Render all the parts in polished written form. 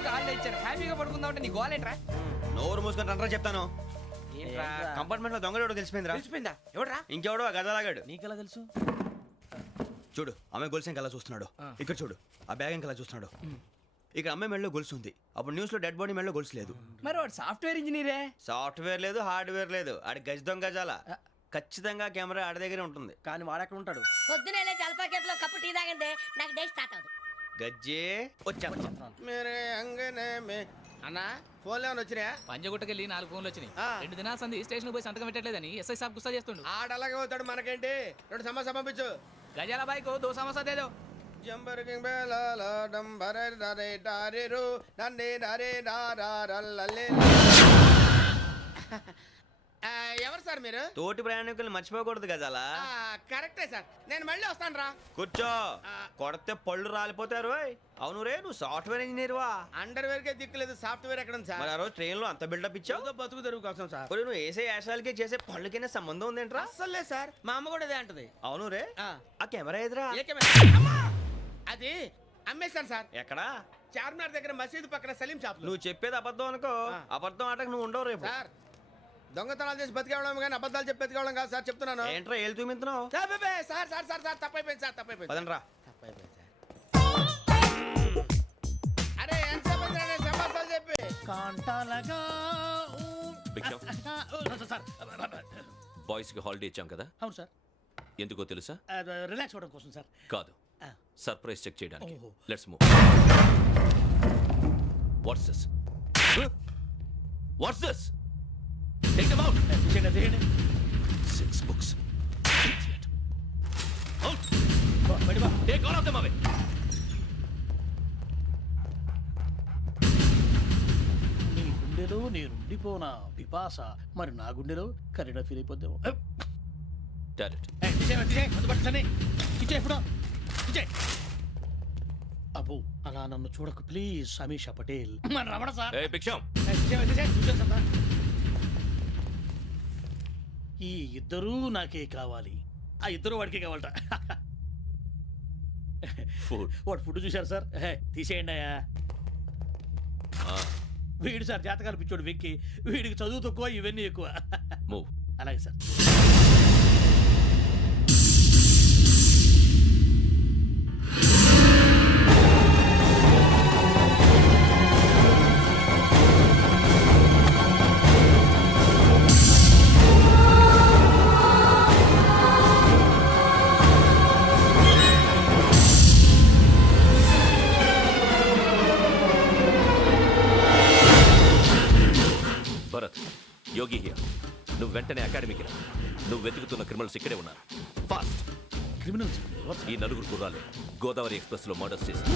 ఒక హాలిడే ఇచ్చారు, హ్యాపీగా పడుకుందాం అంటే నీ గోలేంట్రా? నోరు మూసుకొని రండ్రా చెప్తాను. కంపార్ట్మెంట్ లో దొంగడు తెలిసిపోయిందిరా. తెలిసిపోయిందా? ఎవడ్రా? ఇంకెవడో ఆ గదలాగాడు. నీకెలా తెలుసు? చూడు అమ్మాయి గొలుసు ఇంకలా చూస్తున్నాడు. ఇక్కడ చూడు ఆ బ్యాగ్ ఇంకలా చూస్తున్నాడు. ఇక్కడ అమ్మాయి మెడలో గొలుసు ఉంది. అప్పుడు న్యూస్ లో డెడ్ బాడీ మెడలో గొలుసు లేదు. మరి వాడు సాఫ్ట్వేర్ ఇంజనీరే. సాఫ్ట్వేర్ లేదు, హార్డ్వేర్ లేదు. ఆడి గజ దొంగ గజాల. ఖచ్చితంగా కెమెరా ఆడి దగ్గరే ఉంటుంది. కానీ వాడెక్కడ ఉంటాడు? పొద్దునే జలపా కేఫ్ లో కప్పు టీ తాగిందే నాకు డే స్టార్ట్ అవుతుంది. గజ్జే వచ్చా అన్నా ఫోన్లో ఏమైనా వచ్చినాయా? పంజగుట్టకెళ్ళి 4 ఫోన్లు వచ్చినాయి. 2 దినాల సంది స్టేషన్ పోయి సంతకం పెట్టలేదని ఎస్ఐ సాబ్ గుస్తా చేస్తుండు. ఆడలాగే పోతాడు, మనకేంటి? 2 సమస్య పంపించు. గజాల బైక్ 2 సమస్య దేదో. జంబరకింగ్ బేలాల డంబరే డరే డారిరు నన్నే డరే డారల్లలే. ఎవరు సార్ మీరు? తోటి ప్రయాణికులు మర్చిపోకూడదు గజాల. కరెక్టే సార్, నేను మళ్ళీ వస్తాను రా. కూర్చో, కొడితే పళ్ళు రాలిపోతారు. అవును రే, నువ్వు సాఫ్ట్వేర్ ఇంజనీర్ వా? అండర్వేర్ కే దిక్కులేదు, సాఫ్ట్వేర్ ఎక్కడ ఉంది సార్? మరి ఆ రోజు ట్రైన్ లో అంత బిల్డప్ ఇచ్చావు. బతుకు తెరుగు కోసం సార్. నువ్వు వేసే యాశాలకి చేసే పళ్ళకైనా సంబంధం ఉందేంట్రా? అస్సలు లేదు సార్, మా అమ్మ కూడా అదే అంటది. అవును రే, ఆ కెమెరా ఎదురా? అది అమ్మేశాను సార్. ఎక్కడా? చార్మినార్ దగ్గర మసీదు పక్కన సలీం షాప్. నువ్వు చెప్పేది అబద్ధం అనుకో. అబద్ధం ఆటకు నువ్వు ఉండవు రేపు. సార్ దొంగతనాలు చేసి బతికేవడం కానీ అబద్ధాలు చెప్పి బతికేవడం కాదు సార్, చెప్తున్నాను. ఏంట్రా ఏళ్ళు చూపించున్నావు? సార్ సార్ సార్ సార్ తప్పైపోయింది సార్, తప్పైపోయింది. పదండ్రా. తప్పైపోయింది సార్. అరే ఎంతసేపు సమాసాలు చెప్పి కాంటాలగా బాయ్స్ కి హాలిడే ఇచ్చాం కదా? అవును సార్. ఎందుకో తెలుసా? రిలాక్స్ అవ్వడం కోసం సార్. కాదు, సర్ప్రైజ్ చెక్ చేయడానికి. Let's move. What's this? What's this? Take them out. 6 books. Idiot. Out. Take all of them away. నీ గుండెలో నేనుండిపోనా పిపాస, మరి నా గుండెలో కరీడా ఫీల్ అయిపోద్దాము. అబ్బో అలా నన్ను చూడకు ప్లీజ్. సమీషా పటేల్ మన రమణ సార్. ఈ ఇద్దరూ నాకే కావాలి, ఆ ఇద్దరు వాడికే కావాలట. వాడు ఫుడ్ చూశారు సార్, తీసేయండి అయ్యా. వీడు సార్ జాతకాలు పిచ్చోడు వెక్కి, వీడికి చదువు తక్కువ ఇవన్నీ ఎక్కువ. అలాగే సార్. Bharat, Yogi here. నువ్వు వెంటనే అకాడమీకి రా. నువ్వు వెతుకుతున్న క్రిమినల్స్ ఇక్కడే ఉన్నారు. ఫాస్ట్. క్రిమినల్స్? ఈ 4 కుర్రాలు గోదావరి ఎక్స్ప్రెస్ లో మర్డర్స్ చేస్తారు.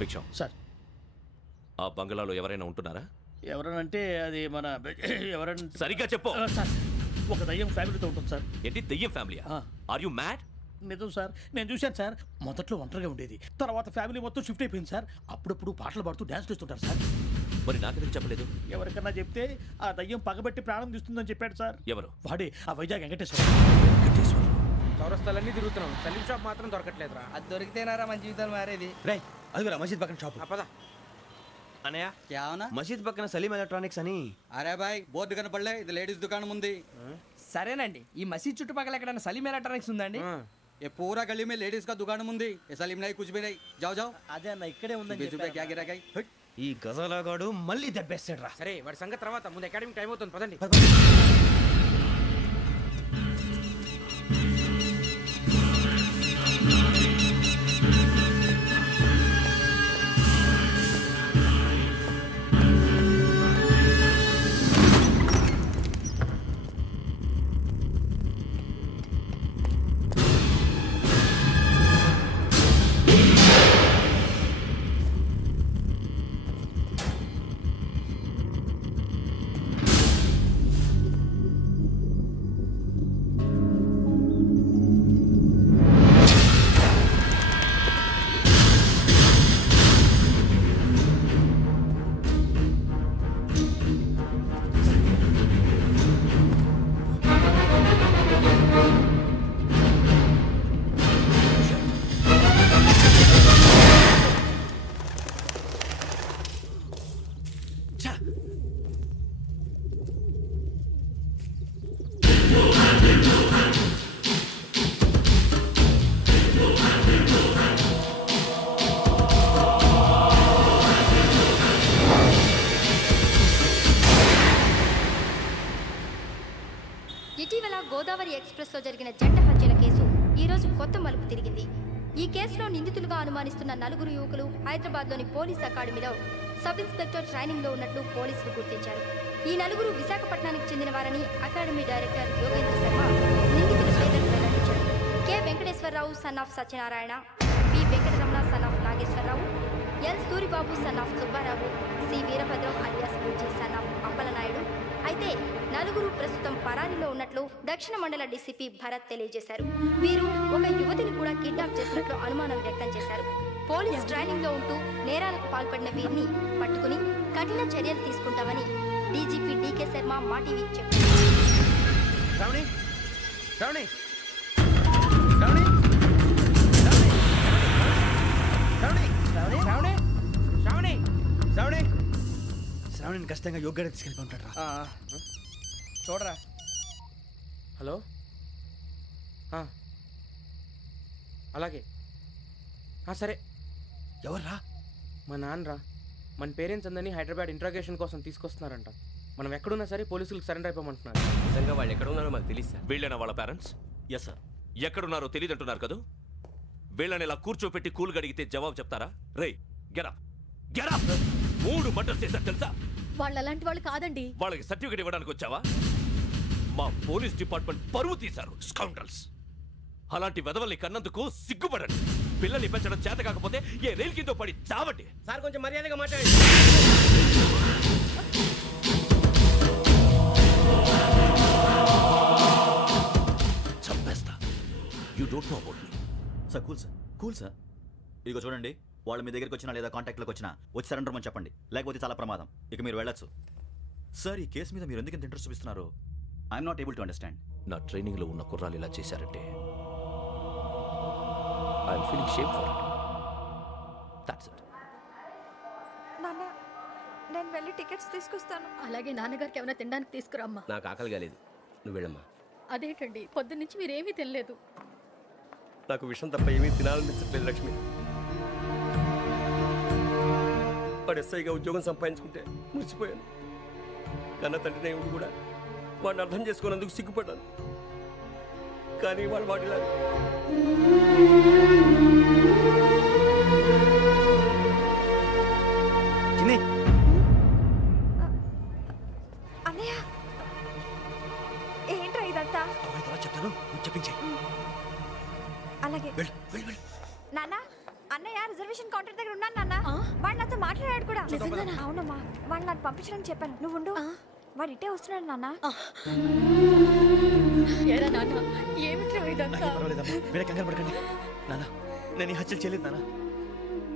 భిక్షం సార్, ఆ బంగ్లాలో ఎవరైనా ఉంటున్నారా? ఎవరనంటే అది మన ఎవరైనా సరిగ్గా చెప్పు సార్. ఒక దయ్యం ఫ్యామిలీతో ఉంటుంది సార్. ఏంటి దయ్యం ఫ్యామిలీ? Are you mad? నిజం సార్, నేను చూశాను సార్. మొదట్లో ఒంటరిగా ఉండేది, తర్వాత ఫ్యామిలీ మొత్తం షిఫ్ట్ అయిపోయింది సార్. అప్పుడప్పుడు పాటలు పాడుతూ డ్యాన్స్ చేస్తుంటారు సార్. మరి నాకెందుకు చెప్పలేదు? ఎవరికన్నా చెప్తే ఆ దయ్యం పగబెట్టి ప్రాణం తీస్తుందని చెప్పాడు సార్. ఎవరు? వాడే, ఆ వైజాగ్ వెంకటేశ్వర. చౌరస్తాలన్నీ తిరుగుతున్నాం, సలీం షాప్ మాత్రం దొరకట్లేదురా. అది దొరికితేనారా మన జీవితాలు మారేది. రేయ్ అదిగురా మసీద్ పక్కన షాప్. పద. అనయ్య क्या होना? మసీద్ పక్కన సలీం ఎలక్ట్రానిక్స్ అని. అరే బాయ్ బోర్డు కనపడలే, ఇది లేడీస్ దుకాణం ఉంది. సరేనండి, ఈ మసీద్ చుట్టుపక్కల ఎక్కడైనా సలీం ఎలక్ట్రానిక్స్ ఉందండి? ये पूरा गली में लेडीज का दुकान मुंदी, ये सलीम नहीं कुछ भी नहीं. जाओ जाओ. అదే అన్న ఇక్కడే ఉందని 20 रुपए क्या गिरा गई? ఈ గజాలగాడు మళ్ళీ దెబ్బేస్తాడు రా. సరే వాడి సంగతి తర్వాత, ముందు అకాడమిక్ టైం అవుతుంది, పదండి. ఇటీవల గోదావరి ఎక్స్ప్రెస్లో జరిగిన జంట హత్యల కేసు ఈరోజు కొత్త మలుపు తిరిగింది. ఈ కేసులో నిందితులుగా అనుమానిస్తున్న 4 యువకులు హైదరాబాద్లోని పోలీస్ అకాడమీలో సబ్ ఇన్స్పెక్టర్ ట్రైనింగ్లో ఉన్నట్లు పోలీసులు గుర్తించారు. ఈ 4 విశాఖపట్నానికి చెందిన వారని అకాడమీ డైరెక్టర్ యోగేంద్ర శర్మ నిందితుల పేర్లను వెల్లడించారు. K Venkateswara Rao son of Satyanarayana, P Venkataramana son of Nageswara Rao, L Suribabu son of Subba Rao, C Veerabhadram alias Bujji son of Appalanaidu. అయితే 4 ప్రస్తుతం పరారీలో ఉన్నట్లు దక్షిణ మండల డీసీపీ భరత్ తెలియజేశారు. వీరు ఒక యువతిని కూడా కిడ్నాప్ చేసినట్లు అనుమానం వ్యక్తం చేశారు. పోలీస్ ట్రైనింగ్ లో ఉంటూ నేరాలకు పాల్పడిన వీరిని పట్టుకుని కఠిన చర్యలు తీసుకుంటామని డీజీపీ డీకే శర్మ మా టీవీకి చెప్పారు. శ్రావణి శ్రావణి శ్రావణి శ్రావణి శ్రావణి శ్రావణిని ఖచ్చితంగా యోగ్యత తీసుకెళ్ళి ఉంటాడు. చూడరా. హలో, అలాగే సరే. ఎవర్రా? మా నాన్నరా. మన పేరెంట్స్ అందరినీ హైదరాబాద్ ఇంట్రాగేషన్ కోసం తీసుకొస్తున్నారంట. మనం ఎక్కడున్నా సరే పోలీసులకు సరెండర్ అయిపోమంటున్నారు. నిజంగా వాళ్ళు ఎక్కడ ఉన్నారో మాకు తెలియదు సార్. వీళ్ళైనా వాళ్ళ పేరెంట్స్? Yes sir. ఎక్కడున్నారో తెలియదు అంటున్నారు కదా. వీళ్ళని ఇలా కూర్చోపెట్టి కూల్ గడిగితే జవాబు చెప్తారా? రే గెటప్ గెటప్. 3 మర్డర్స్ చేశారు తెలుసా? వాళ్ళు అలాంటి వాళ్ళు కాదండి. వాళ్ళకి సర్టిఫికేట్ ఇవ్వడానికి వచ్చావా? మా పోలీస్ డిపార్ట్మెంట్ పరువు తీశారు స్కౌండ్రల్స్. అలాంటి వెధవల్ని కన్నందుకు సిగ్గుపడండి. పిల్లల్ని పెంచడం చేత కాకపోతే ఏ రైలు కింద పడి చావండి. సార్ కొంచెం మర్యాదగా మాట్లాడండి. చంపేస్తా. You don't know about me. Sir cool sir. ఇదిగో చూడండి, వాళ్ళు మీ దగ్గరికి వచ్చినా లేదా కాంటాక్ట్లోకి వచ్చినా వచ్చి సరెండర్ అని చెప్పండి, లేకపోతే చాలా ప్రమాదం. ఇక మీరు వెళ్ళొచ్చు. సార్, ఈ కేసు మీద మీరు ఎందుకు ఇంత ఇంట్రెస్ట్ చూపిస్తున్నారు? I'm not able to understand. నా ట్రైనింగ్లో ఉన్న కుర్రాలు ఇలా చేశారంటే I'm feeling shame for it. That's it. నాన్న, నేను వెళ్ళి టికెట్స్ తీసుకొస్తాను. అలాగే నాన్నగారికి ఏమైనా తినడానికి తీసుకురామ్మా. నాకు ఆకలి కాలేదు, నువ్వు వెళ్ళమ్మా. అదేంటండి, పొద్దున్నుంచి మీరేమీ తినలేదు. నాకు విషయం తప్ప ఏమీ తినాలనిపించట్లేదు లక్ష్మి. వాడు ఎస్ఐగా ఉద్యోగం సంపాదించుకుంటే మురిసిపోయాను. కన్న తండ్రినే ఉండి కూడా వాడిని అర్థం చేసుకున్నందుకు సిగ్గుపడ్డాను. కానీ వాడిలా అన్నయ్య, ఏంట్రా ఇదంతా? చెప్తాను, చెప్పించే. అలాగే నాన్న. అన్నయ్య రిజర్వేషన్ కౌంటర్ దగ్గర ఉన్నాను నాన్న. వాడు నాతో మాట్లాడాడు కూడా. అవునమ్మా, వాడు నాకు పంపించడం చెప్పాను. నువ్వు ఉండు, వాడు ఇట్టే వస్తున్నాడు నాన్న. కంగారు పడకండి నాన్న, నేను ఈ హత్యలు చేయలేదు నాన్న.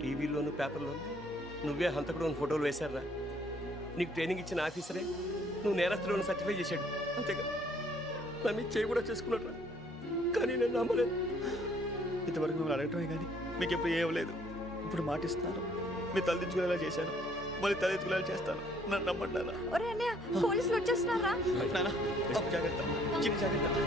టీవీలోను పేపర్లోను నువ్వే హంతకుడు అని ఫోటోలు వేశారా? నీకు ట్రైనింగ్ ఇచ్చిన ఆఫీసరే నువ్వు నేరస్తులను సర్టిఫై చేశాడు. అంతేగా, నా మీద చేయి కూడా చేసుకున్నట్రా. కానీ నేను నమ్మలేదు. ఇంతవరకు మిమ్మల్ని అడగటమే కానీ మీకు ఎప్పుడు ఏమలేదు. ఇప్పుడు మాటిస్తాను, మీ తలదించుకునేలా చేశాను, మళ్ళీ తలెత్తుకునేలా చేస్తాను. నన్ను నమ్మండి నాన్న. ఒరే అన్నయ్య, పోలీసులు వచ్చేస్తున్నారా? నాన్న జాగ్రత్త, చిన్న జాగ్రత్త.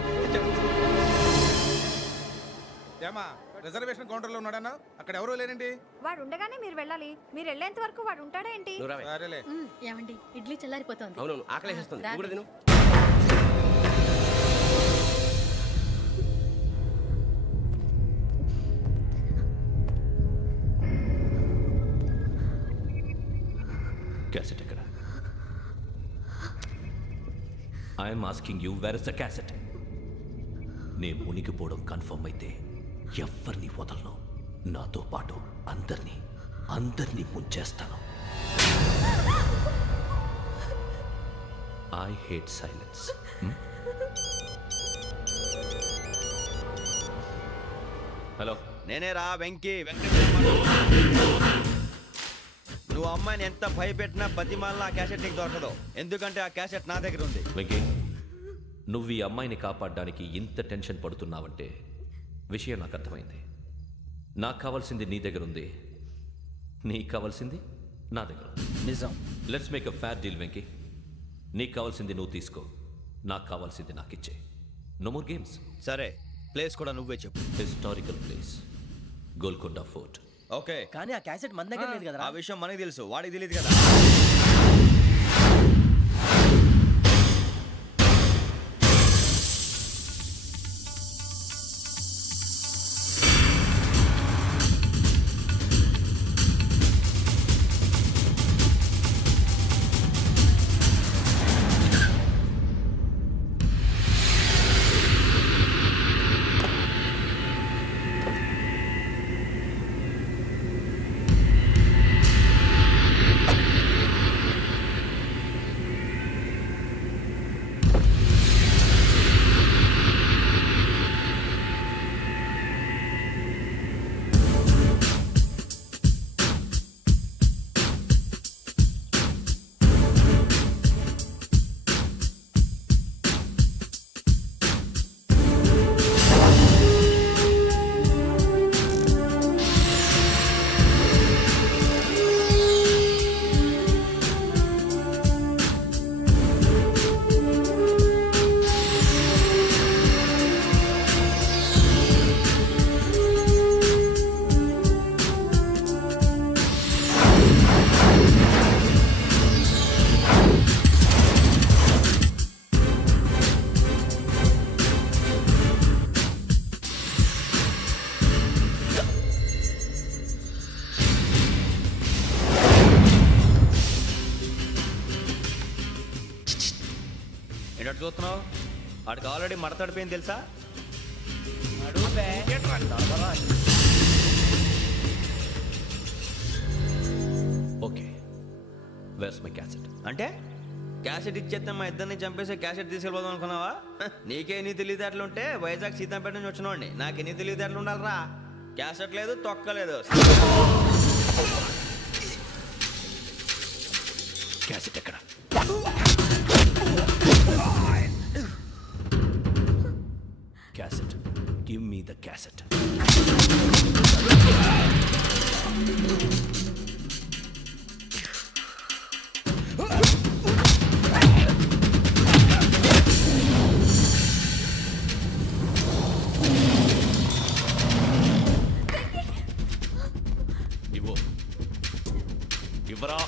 ఏమా రిజర్వేషన్ కౌంటర్లో ఉన్నాడన్నా? అక్కడ ఎవరూ లేనండి. వాడు ఉండగానే మీరు వెళ్ళాలి. మీరు వెళ్ళేంత వరకు వాడు ఉంటాడా ఏంటి? సరేలే. ఏమండి, ఇడ్లీ చల్లారిపోతుంది. అవునవును, ఆకలేస్తుంది. కూడా తిను. క్యాసెట్ ఎక్కడ? I'm asking you, where is the cassette? నే మునిగిపోవడం కన్ఫర్మ్ అయితే ఎవ్వరిని వదలను. నాతో పాటు అందరినీ ముంచేస్తాను. I hate silence. హలో, నేనే రా వెంకీ. నువ్వు అమ్మాయిని ఎంత భయపెట్టినా బతిమాలినా ఆ క్యాసెట్ నీకు దొరకదు. ఎందుకంటే ఆ క్యాసెట్ నా దగ్గర ఉంది. వెంకీ, నువ్వు ఈ అమ్మాయిని కాపాడడానికి ఇంత టెన్షన్ పడుతున్నావంటే విషయం నాకు అర్థమైంది. నాకు కావాల్సింది నీ దగ్గర ఉంది, నీకు కావాల్సింది నా దగ్గర. నిజం. Let's make a fair deal Venky. నీకు కావాల్సింది నువ్వు తీసుకో, నాకు కావాల్సింది నాకు ఇచ్చే. No more games. సరే, ప్లేస్ కూడా నువ్వే చెప్పు. Historical place, Golconda fort. Okay, కానీ ఆ క్యాసెట్ మన దగ్గర లేదు కదా. ఆ విషయం మనకి తెలుసు, వాడికి తెలియదు కదా. ఏంటంటే చూస్తున్నావు? వాడికి ఆల్రెడీ మడతడిపోయింది తెలుసా? Okay, where's my cassette? అంటే క్యాసెట్ ఇచ్చేస్తే మా ఇద్దరిని చంపేసి క్యాసెట్ తీసుకెళ్ళిపోదాం అనుకున్నావా? నీకే ఎన్ని తెలివితేటలు ఉంటే వైజాగ్ సీతంపేట నుంచి వచ్చినోడిని నాకు ఎన్ని తెలివితేటలు ఉండాలరా? క్యాసెట్ లేదు, తొక్కలేదు. క్యాసెట్ ఎక్కడ? Cassette, give me the cassette. ఇవ్వు, ఇవ్వరా.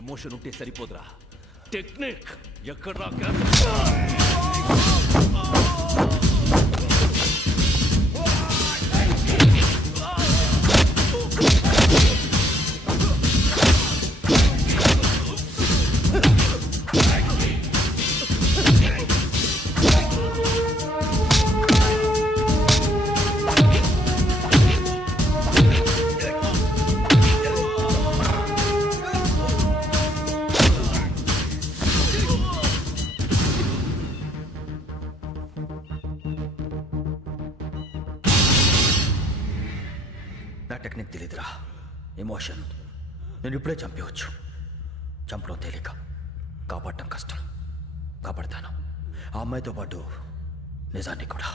ఎమోషన్ ఉంటే సరిపోదురా, టెక్నిక్ ఎక్కడ్రా? నా టెక్నిక్ తెలీదురా, ఎమోషన్. నేను ఇప్పుడే చంపేవచ్చు. చంపడం తేలిక, కాపాడటం కష్టం. కాపాడతాను ఆ అమ్మాయితో పాటు నిజాన్ని కూడా.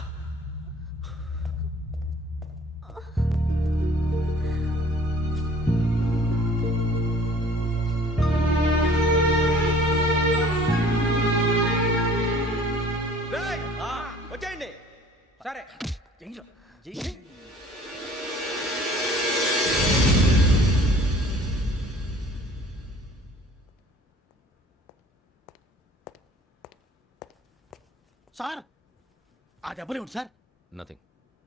వచ్చేయండి. సరే సార్ ఆ దెబ్బలు ఏమిటి సార్? నథింగ్.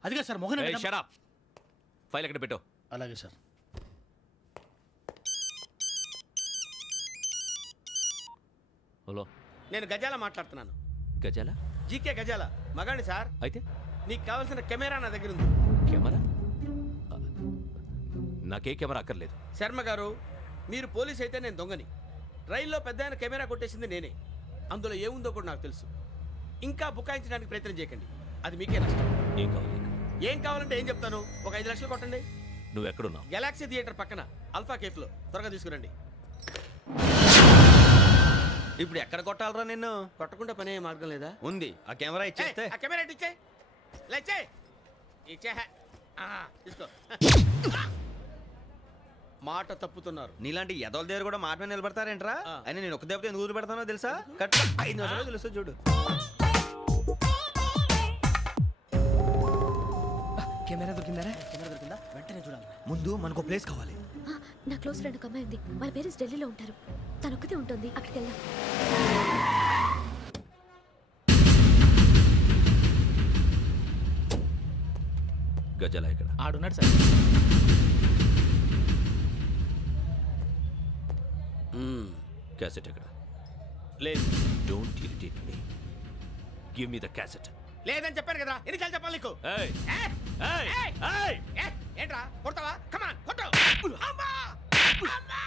అదిగా sir Mohan. Shut up. File ఎక్కడ పెట్టు? అలాగే సార్. హలో, నేను గజాల మాట్లాడుతున్నాను. గజాల? జీకే గజాల మగాండి సార్. అయితే నీకు కావాల్సిన కెమెరా నా దగ్గర ఉంది. కెమెరా? నాకే కెమెరా అక్కర్లేదు. శర్మ గారు, మీరు పోలీస్ అయితే నేను దొంగని. రైల్లో పెద్ద ఆయన కెమెరా కొట్టేసింది నేనే. అందులో ఏముందో కూడా నాకు తెలుసు. ఇంకా బుకాయించడానికి ప్రయత్నం చేయకండి, అది మీకే నష్టం. ఏం కావాలి? ఏం కావాలంటే ఏం చెప్తాను. ఒక 5 లక్షలు కొట్టండి. నువ్వు ఎక్కడున్నావు? గెలాక్సీ థియేటర్ పక్కన అల్ఫా కేఫ్లో. త్వరగా తీసుకురండి. ఇప్పుడు ఎక్కడ కొట్టాలరా నిన్ను? కొట్టకుండా పనే మార్గం లేదా? ఉంది. ఆ కెమెరా ఇచ్చేస్తే. ఆ కెమెరా ఇచ్చే లేచే ఇచ్చే తీసుకో. మాట తప్పుతున్నారు. నీలాంటి ఎదల దగ్గర కూడా మాట మీద నిలబడతారేంట్రా? అని నేను ఒక దెబ్బతో ఎందుకు పెడతానో తెలుసా? కట్ 5 నిమిషాలు తెలుసు చూడు. కెమెరా దొరికిందా? వెంటనే చూడాలి. ముందు మనకు ప్లేస్ కావాలి. నా క్లోజ్ ఫ్రెండ్ ఒక అమ్మాయి ఉంది. వాళ్ళ పేరెంట్స్ ఢిల్లీలో ఉంటారు. తను ఒక్కతే ఉంటుంది. అక్కడికి వెళ్దాం. గజాల ఇక్కడ ఆడున్నాడు సార్. క్యాసెట్ ఎక్కడ? లేదు. Don't irritate me. Give me the cassette. లేదని చెప్పాను కదా, ఎన్నిసార్లు చెప్పాలి నీకు? ఏయ్ ఏయ్ ఏయ్! ఏంట్రా కొడతావా? కమాన్ కొట్టు. అమ్మా! అమ్మా!